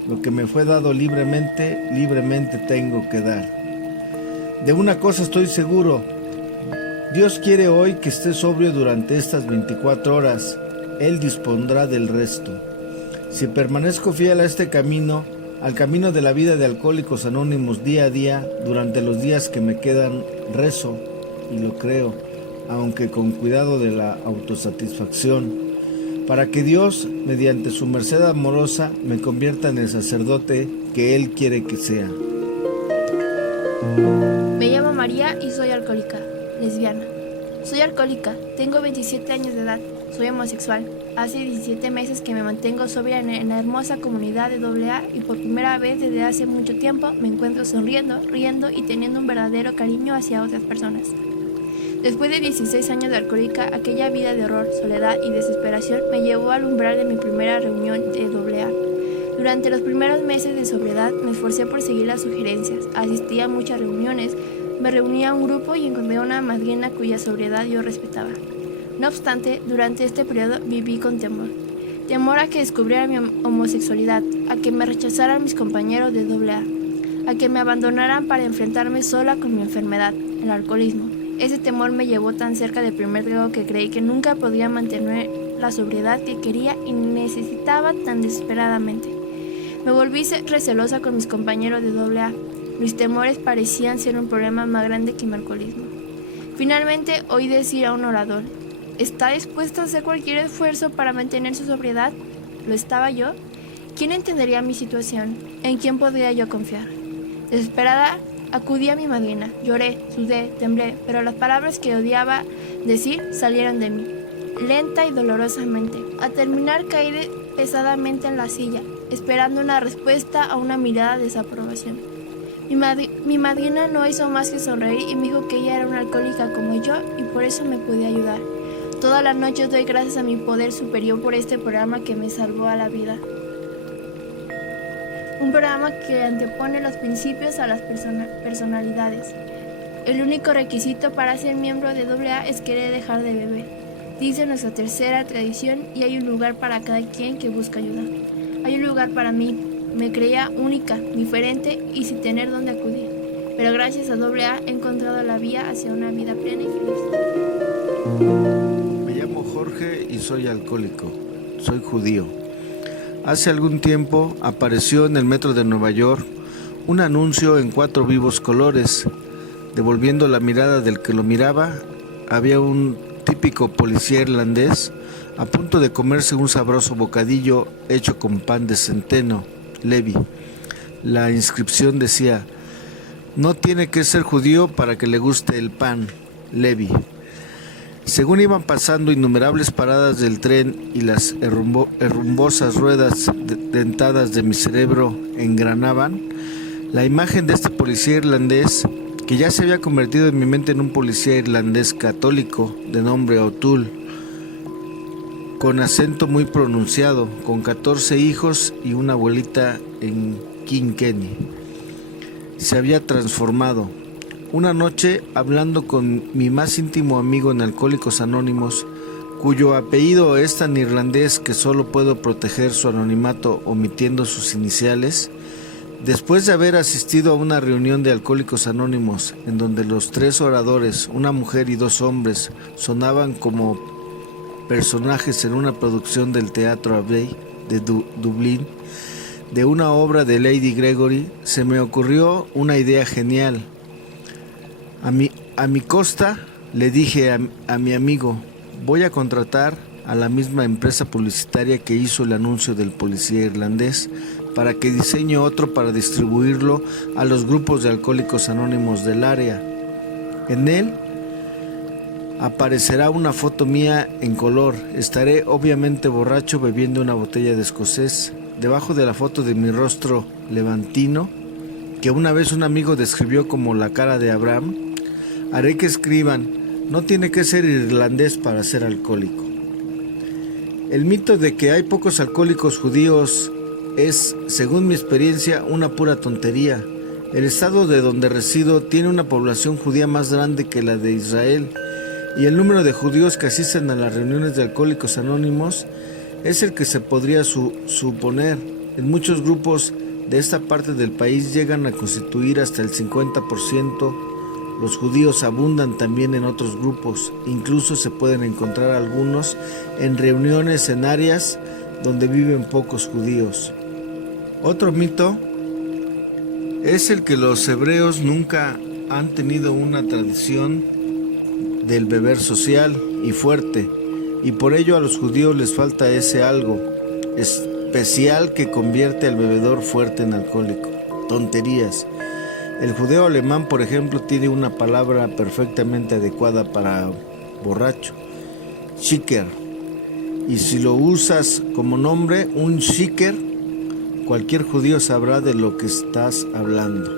Lo que me fue dado libremente, libremente tengo que dar. De una cosa estoy seguro: Dios quiere hoy que esté sobrio durante estas 24 horas. Él dispondrá del resto. Si permanezco fiel a este camino, al camino de la vida de Alcohólicos Anónimos día a día, durante los días que me quedan, rezo, y lo creo, aunque con cuidado de la autosatisfacción, para que Dios, mediante su merced amorosa, me convierta en el sacerdote que Él quiere que sea. Me llamo María y soy alcohólica, lesbiana. Soy alcohólica, tengo 27 años de edad, soy homosexual. Hace 17 meses que me mantengo sobria en la hermosa comunidad de AA y por primera vez desde hace mucho tiempo me encuentro sonriendo, riendo y teniendo un verdadero cariño hacia otras personas. Después de 16 años de alcohólica, aquella vida de horror, soledad y desesperación me llevó al umbral de mi primera reunión de AA. Durante los primeros meses de sobriedad me esforcé por seguir las sugerencias, asistí a muchas reuniones, me reuní a un grupo y encontré a una madrina cuya sobriedad yo respetaba. No obstante, durante este periodo viví con temor. Temor a que descubriera mi homosexualidad, a que me rechazaran mis compañeros de AA, a que me abandonaran para enfrentarme sola con mi enfermedad, el alcoholismo. Ese temor me llevó tan cerca del primer trago que creí que nunca podía mantener la sobriedad que quería y necesitaba tan desesperadamente. Me volví recelosa con mis compañeros de AA. Mis temores parecían ser un problema más grande que mi alcoholismo. Finalmente oí decir a un orador: ¿está dispuesto a hacer cualquier esfuerzo para mantener su sobriedad? ¿Lo estaba yo? ¿Quién entendería mi situación? ¿En quién podría yo confiar? Desesperada, acudí a mi madrina. Lloré, sudé, temblé, pero las palabras que odiaba decir salieron de mí, lenta y dolorosamente. Al terminar caí pesadamente en la silla. esperando una respuesta a una mirada de desaprobación. Mi madrina no hizo más que sonreír y me dijo que ella era una alcohólica como yo y por eso me podía ayudar. Todas las noches doy gracias a mi poder superior por este programa que me salvó a la vida. Un programa que antepone los principios a las personalidades. El único requisito para ser miembro de AA es querer dejar de beber. Dice nuestra tercera tradición y hay un lugar para cada quien que busca ayuda. Hay un lugar para mí. Me creía única, diferente y sin tener dónde acudir. Pero gracias a AA he encontrado la vía hacia una vida plena y feliz. Me llamo Jorge y soy alcohólico. Soy judío. Hace algún tiempo apareció en el metro de Nueva York un anuncio en 4 vivos colores. Devolviendo la mirada del que lo miraba, había un típico policía irlandés a punto de comerse un sabroso bocadillo hecho con pan de centeno, Levi. La inscripción decía: no tiene que ser judío para que le guste el pan, Levi. Según iban pasando innumerables paradas del tren y las herrumbosas ruedas dentadas de mi cerebro engranaban, la imagen de este policía irlandés, que ya se había convertido en mi mente en un policía irlandés católico de nombre O'Toole, con acento muy pronunciado, con 14 hijos y una abuelita en Kilkenny, se había transformado. Una noche, hablando con mi más íntimo amigo en Alcohólicos Anónimos, cuyo apellido es tan irlandés que solo puedo proteger su anonimato omitiendo sus iniciales, después de haber asistido a una reunión de Alcohólicos Anónimos en donde los 3 oradores, una mujer y 2 hombres, sonaban como personajes en una producción del Teatro Abbey de Dublín, de una obra de Lady Gregory, se me ocurrió una idea genial. A mi costa le dije a mi amigo: voy a contratar a la misma empresa publicitaria que hizo el anuncio del policía irlandés para que diseñe otro para distribuirlo a los grupos de Alcohólicos Anónimos del área. En él aparecerá una foto mía en color. Estaré obviamente borracho bebiendo una botella de escocés. Debajo de la foto de mi rostro levantino, que una vez un amigo describió como la cara de Abraham, haré que escriban: no tiene que ser irlandés para ser alcohólico. El mito de que hay pocos alcohólicos judíos es, según mi experiencia, una pura tontería. El estado de donde resido tiene una población judía más grande que la de Israel, y el número de judíos que asisten a las reuniones de Alcohólicos Anónimos es el que se podría suponer. En muchos grupos de esta parte del país llegan a constituir hasta el 50%. Los judíos abundan también en otros grupos, incluso se pueden encontrar algunos en reuniones en áreas donde viven pocos judíos. Otro mito es el que los hebreos nunca han tenido una tradición del beber social y fuerte, y por ello a los judíos les falta ese algo especial que convierte al bebedor fuerte en alcohólico. Tonterías. El judeo alemán, por ejemplo, tiene una palabra perfectamente adecuada para borracho: shiker. Y si lo usas como nombre, un shiker, cualquier judío sabrá de lo que estás hablando.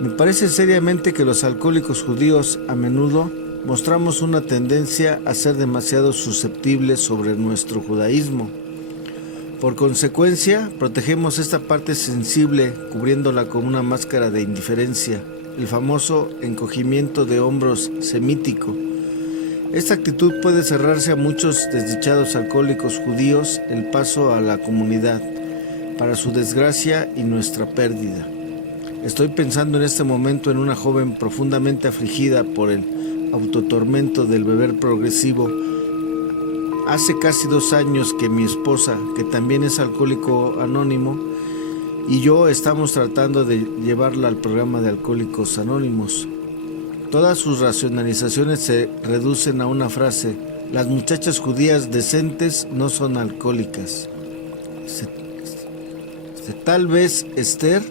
Me parece seriamente que los alcohólicos judíos a menudo mostramos una tendencia a ser demasiado susceptibles sobre nuestro judaísmo. Por consecuencia, protegemos esta parte sensible cubriéndola con una máscara de indiferencia, el famoso encogimiento de hombros semítico. Esta actitud puede cerrarse a muchos desdichados alcohólicos judíos el paso a la comunidad, para su desgracia y nuestra pérdida. Estoy pensando en este momento en una joven profundamente afligida por el autotormento del beber progresivo. Hace casi 2 años que mi esposa, que también es alcohólico anónimo, y yo estamos tratando de llevarla al programa de Alcohólicos Anónimos. Todas sus racionalizaciones se reducen a una frase: las muchachas judías decentes no son alcohólicas. Tal vez, Esther,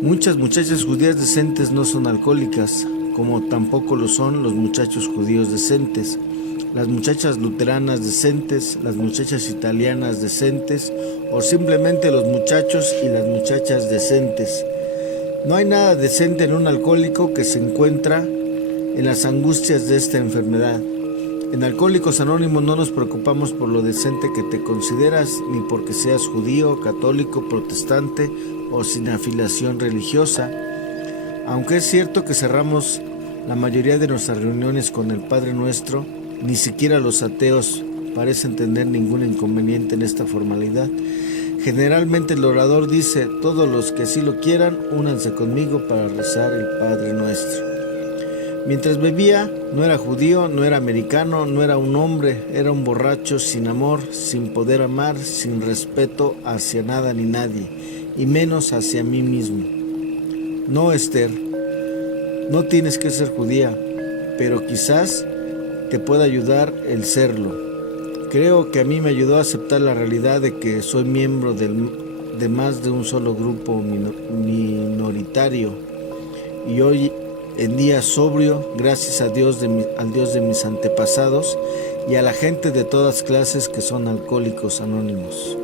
muchas muchachas judías decentes no son alcohólicas, como tampoco lo son los muchachos judíos decentes. las muchachas luteranas decentes, las muchachas italianas decentes o simplemente los muchachos y las muchachas decentes. No hay nada decente en un alcohólico que se encuentra en las angustias de esta enfermedad. En Alcohólicos Anónimos no nos preocupamos por lo decente que te consideras, ni porque seas judío, católico, protestante o sin afiliación religiosa. Aunque es cierto que cerramos la mayoría de nuestras reuniones con el Padre Nuestro, ni siquiera los ateos parecen tener ningún inconveniente en esta formalidad. Generalmente el orador dice: todos los que así lo quieran, únanse conmigo para rezar el Padre Nuestro. Mientras bebía, no era judío, no era americano, no era un hombre, era un borracho sin amor, sin poder amar, sin respeto hacia nada ni nadie, y menos hacia mí mismo. No, Esther, no tienes que ser judía, pero quizás te pueda ayudar el serlo. Creo que a mí me ayudó a aceptar la realidad de que soy miembro de más de un solo grupo minoritario, y hoy en día sobrio, gracias a Dios al Dios de mis antepasados y a la gente de todas clases que son alcohólicos anónimos.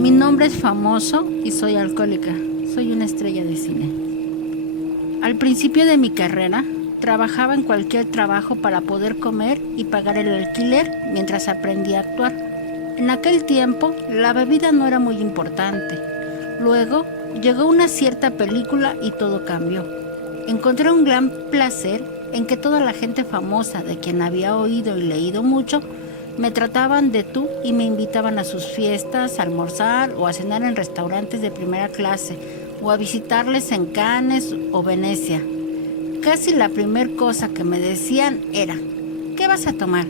Mi nombre es famoso y soy alcohólica. Soy una estrella de cine. Al principio de mi carrera, trabajaba en cualquier trabajo para poder comer y pagar el alquiler mientras aprendía a actuar. En aquel tiempo, la bebida no era muy importante. Luego, llegó una cierta película y todo cambió. Encontré un gran placer en que toda la gente famosa de quien había oído y leído mucho me trataban de tú y me invitaban a sus fiestas, a almorzar o a cenar en restaurantes de primera clase o a visitarles en Cannes o Venecia. Casi la primera cosa que me decían era: ¿qué vas a tomar?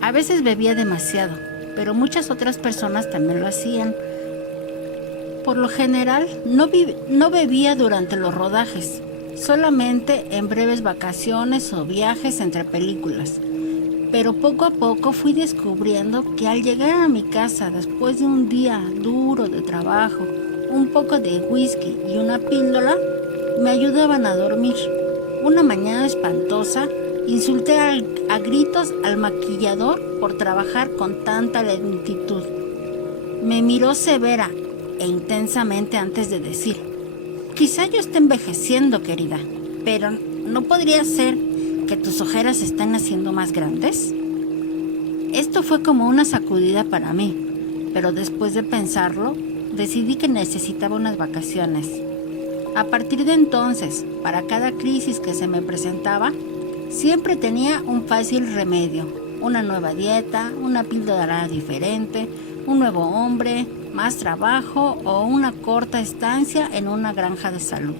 A veces bebía demasiado, pero muchas otras personas también lo hacían. Por lo general, no bebía durante los rodajes, solamente en breves vacaciones o viajes entre películas. Pero poco a poco fui descubriendo que al llegar a mi casa después de un día duro de trabajo, un poco de whisky y una píldora me ayudaban a dormir. Una mañana espantosa, insulté a gritos al maquillador por trabajar con tanta lentitud. Me miró severa e intensamente antes de decir: quizá yo esté envejeciendo, querida, pero ¿no podría ser que tus ojeras estén haciendo más grandes? Esto fue como una sacudida para mí, pero después de pensarlo, decidí que necesitaba unas vacaciones. A partir de entonces, para cada crisis que se me presentaba, siempre tenía un fácil remedio: una nueva dieta, una píldora diferente, un nuevo hombre, más trabajo o una corta estancia en una granja de salud.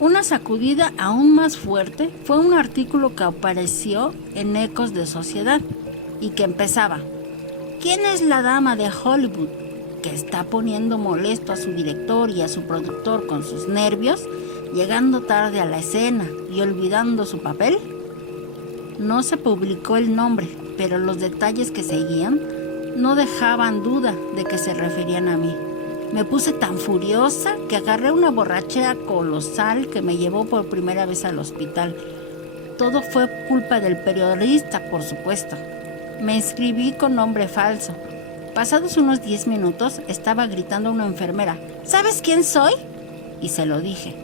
Una sacudida aún más fuerte fue un artículo que apareció en Ecos de Sociedad y que empezaba: ¿quién es la dama de Hollywood que está poniendo molesto a su director y a su productor con sus nervios, llegando tarde a la escena y olvidando su papel? No se publicó el nombre, pero los detalles que seguían no dejaban duda de que se referían a mí. Me puse tan furiosa que agarré una borrachera colosal que me llevó por primera vez al hospital. Todo fue culpa del periodista, por supuesto. Me inscribí con nombre falso. Pasados unos 10 minutos estaba gritando a una enfermera: ¿sabes quién soy? Y se lo dije.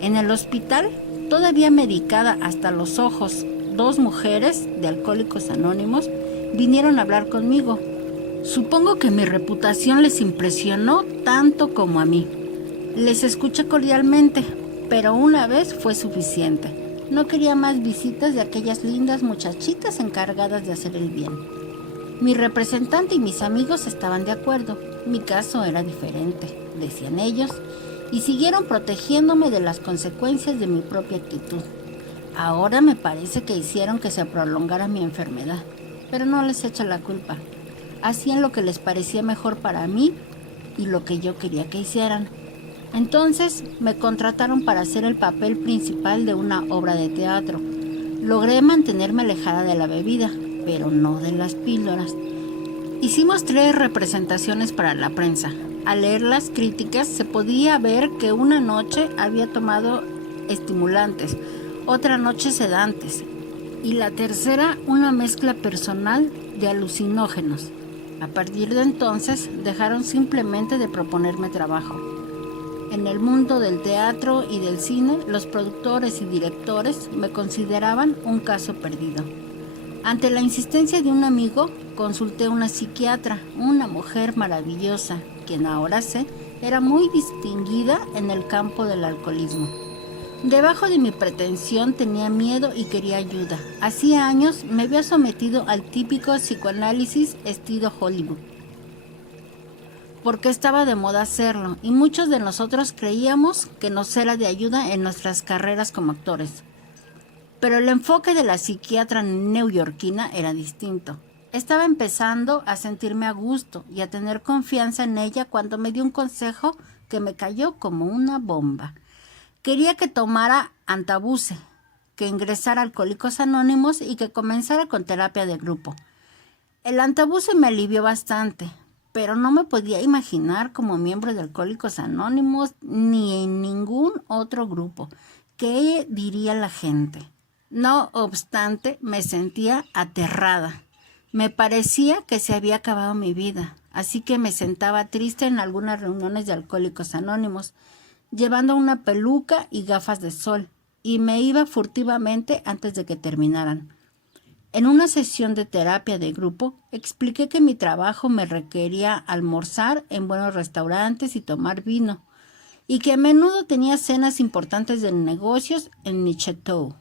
En el hospital, todavía medicada hasta los ojos, 2 mujeres de Alcohólicos Anónimos vinieron a hablar conmigo. Supongo que mi reputación les impresionó tanto como a mí. Les escuché cordialmente, pero una vez fue suficiente. No quería más visitas de aquellas lindas muchachitas encargadas de hacer el bien. Mi representante y mis amigos estaban de acuerdo. Mi caso era diferente, decían ellos, y siguieron protegiéndome de las consecuencias de mi propia actitud. Ahora me parece que hicieron que se prolongara mi enfermedad, pero no les echo la culpa. Hacían lo que les parecía mejor para mí y lo que yo quería que hicieran. Entonces me contrataron para hacer el papel principal de una obra de teatro. Logré mantenerme alejada de la bebida, pero no de las píldoras. Hicimos 3 representaciones para la prensa. Al leer las críticas se podía ver que una noche había tomado estimulantes, otra noche sedantes y la tercera una mezcla personal de alucinógenos. A partir de entonces dejaron simplemente de proponerme trabajo. En el mundo del teatro y del cine, los productores y directores me consideraban un caso perdido. Ante la insistencia de un amigo, consulté a una psiquiatra, una mujer maravillosa, quien ahora sé era muy distinguida en el campo del alcoholismo. Debajo de mi pretensión tenía miedo y quería ayuda. Hacía años me había sometido al típico psicoanálisis estilo Hollywood, porque estaba de moda hacerlo, y muchos de nosotros creíamos que nos era de ayuda en nuestras carreras como actores. Pero el enfoque de la psiquiatra neoyorquina era distinto. Estaba empezando a sentirme a gusto y a tener confianza en ella cuando me dio un consejo que me cayó como una bomba. Quería que tomara Antabuse, que ingresara a Alcohólicos Anónimos y que comenzara con terapia de grupo. El Antabuse me alivió bastante, pero no me podía imaginar como miembro de Alcohólicos Anónimos ni en ningún otro grupo. ¿Qué diría la gente? No obstante, me sentía aterrada. Me parecía que se había acabado mi vida, así que me sentaba triste en algunas reuniones de Alcohólicos Anónimos, llevando una peluca y gafas de sol, y me iba furtivamente antes de que terminaran. En una sesión de terapia de grupo, expliqué que mi trabajo me requería almorzar en buenos restaurantes y tomar vino, y que a menudo tenía cenas importantes de negocios en mi chateau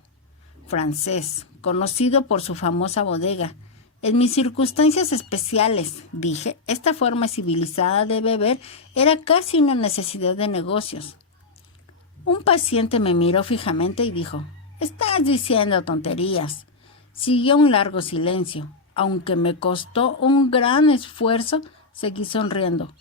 francés, conocido por su famosa bodega. En mis circunstancias especiales, dije, esta forma civilizada de beber era casi una necesidad de negocios. Un paciente me miró fijamente y dijo, «Estás diciendo tonterías». Siguió un largo silencio. Aunque me costó un gran esfuerzo, seguí sonriendo.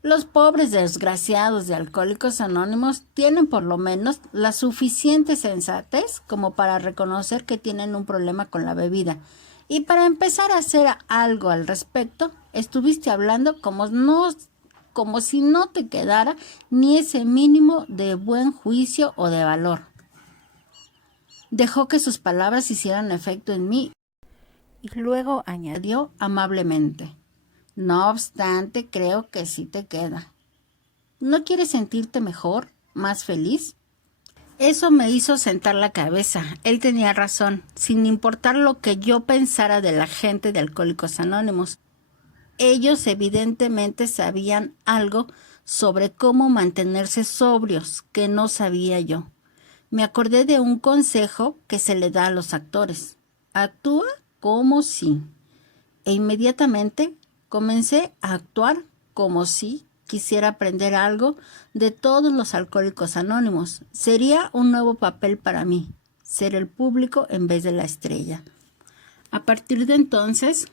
Los pobres desgraciados de Alcohólicos Anónimos tienen por lo menos la suficiente sensatez como para reconocer que tienen un problema con la bebida. Y para empezar a hacer algo al respecto, estuviste hablando como si no te quedara ni ese mínimo de buen juicio o de valor. Dejó que sus palabras hicieran efecto en mí y luego añadió amablemente, «No obstante, creo que sí te queda. ¿No quieres sentirte mejor, más feliz?» Eso me hizo sentar la cabeza. Él tenía razón, sin importar lo que yo pensara de la gente de Alcohólicos Anónimos. Ellos evidentemente sabían algo sobre cómo mantenerse sobrios que no sabía yo. Me acordé de un consejo que se le da a los actores. Actúa como si. E inmediatamente comencé a actuar como si quisiera aprender algo de todos los Alcohólicos Anónimos. Sería un nuevo papel para mí, ser el público en vez de la estrella. A partir de entonces,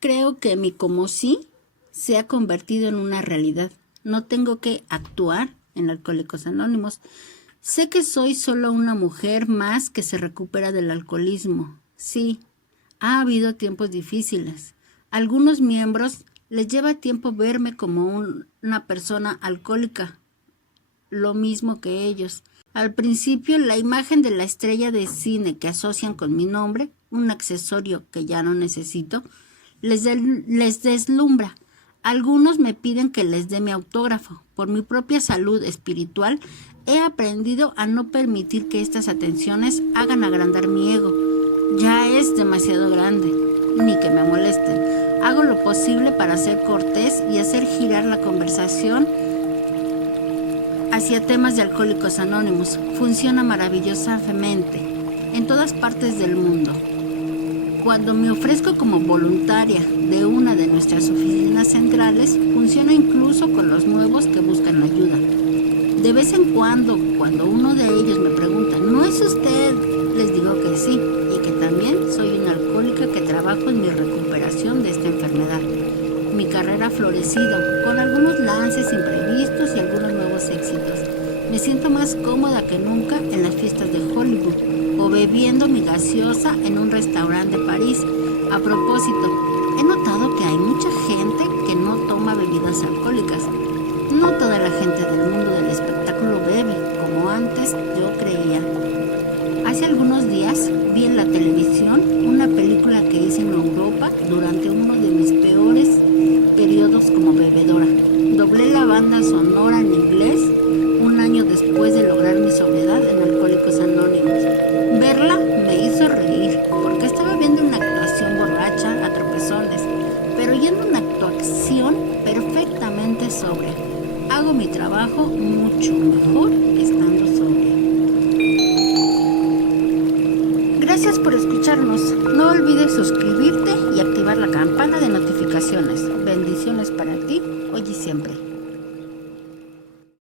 creo que mi como si se ha convertido en una realidad. No tengo que actuar en Alcohólicos Anónimos. Sé que soy solo una mujer más que se recupera del alcoholismo. Sí, ha habido tiempos difíciles. A algunos miembros les lleva tiempo verme como una persona alcohólica, lo mismo que ellos. Al principio, la imagen de la estrella de cine que asocian con mi nombre, un accesorio que ya no necesito, les deslumbra. Algunos me piden que les dé mi autógrafo. Por mi propia salud espiritual, he aprendido a no permitir que estas atenciones hagan agrandar mi ego. Ya es demasiado grande, ni que me molesten. Hago lo posible para ser cortés y hacer girar la conversación hacia temas de Alcohólicos Anónimos. Funciona maravillosamente en todas partes del mundo. Cuando me ofrezco como voluntaria de una de nuestras oficinas centrales, funciona incluso con los nuevos que buscan ayuda. De vez en cuando uno de ellos me pregunta, ¿no es usted? Les digo que sí, y que también soy una alcohólica que trabajo en mi recuperación de esta enfermedad. Mi carrera ha florecido, con algunos lances imprevistos y algunos nuevos éxitos. Me siento más cómoda que nunca en las fiestas de Hollywood o bebiendo mi gaseosa en un restaurante de París. A propósito, he notado que hay mucha gente que no toma bebidas alcohólicas. No toda la gente del mundo del espectáculo bebe, como antes yo creía. algunos días vi en la televisión una película que hice en Europa durante uno de mis peores periodos como bebedora. Doblé la banda sonora en inglés un año después de lograr mi sobriedad en Alcohólicos Anónimos. Verla me hizo reír porque estaba viendo una actuación borracha a tropezones, pero yendo una actuación perfectamente sobria. Hago mi trabajo mucho mejor estando sobria. Gracias por escucharnos. No olvides suscribirte y activar la campana de notificaciones. Bendiciones para ti, hoy y siempre.